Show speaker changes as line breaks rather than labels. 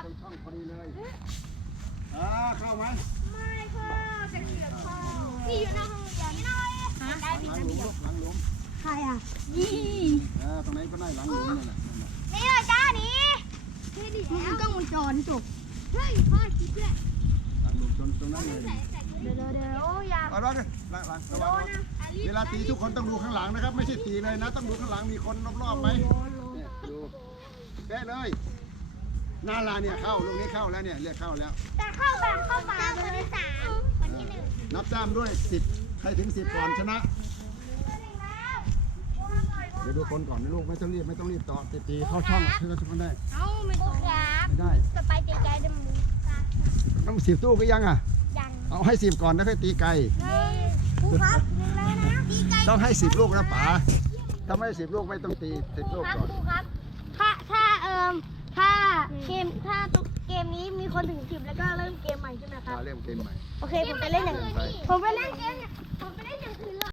ตรงช่องพอดีเลยเข้าไหม
ไม่พ่อจะเกลียดพ่อพี่อยู่หน้าห้องเรียนนี่หน่อยได้ผิด
หลั
นะ
งหลุมหลังหลุม
ใครอ่ะยี่
ตรงไหนก็ได้หลังหลุมนี่แหละ
นี่เลยจ้านี่มึงกล้องวงจรจบเฮ้ยพ่อคิดด้วย
หลังหลุมตรงนั้นเลย
เดี๋ยวโอ้ยา
เอาละเลยหลังระวังเวลาตีทุกคนต้องดูข้างหลังนะครับ ไม่ใช่ตีเลยนะ ต้องดูข้างหลังมีคนรอบๆไหมเนี่ยดูแค่เลยนาลาเนี่ยเข้าลูกนี้เข้าแล้วเนี่ยเรียกเข้าแล้ว
แต่เข้าป่าคนที่สามคนที่หนึ่ง
นับแต้มด้วย10ใครถึง10ก่อนชนะเดี๋ยวดูคนก่อนนะลูกไม่ต้องรีบต่อตีเข้าช่องที่เราจะได้
เอ้าไม่ต้องครับ
ได้
สไปตีไกลเดิมมือ
ต้อง10ตู้ก็ยังอ่ะ
ยัง
เอาให้10ก่อนแล้วค่อยตีไกล
ครูครับนึงแล้วนะตีไกล
ต้องให้10ลูกนะป๋าถ้าไม่10ลูกไม่ต้องตี10ลูก
ครับ
ก่อน
ครูครับถ้าเกมนี้มีคนถึง10แล้วก็เริ่มเกมใหม่ใช่ไหมครับ
เริ่มเกมใหม่
โอเคผมไปเล่นอย่างอื่นผมไปเล่นเกมเนี่ยผมไปเล่นอย่างอื่น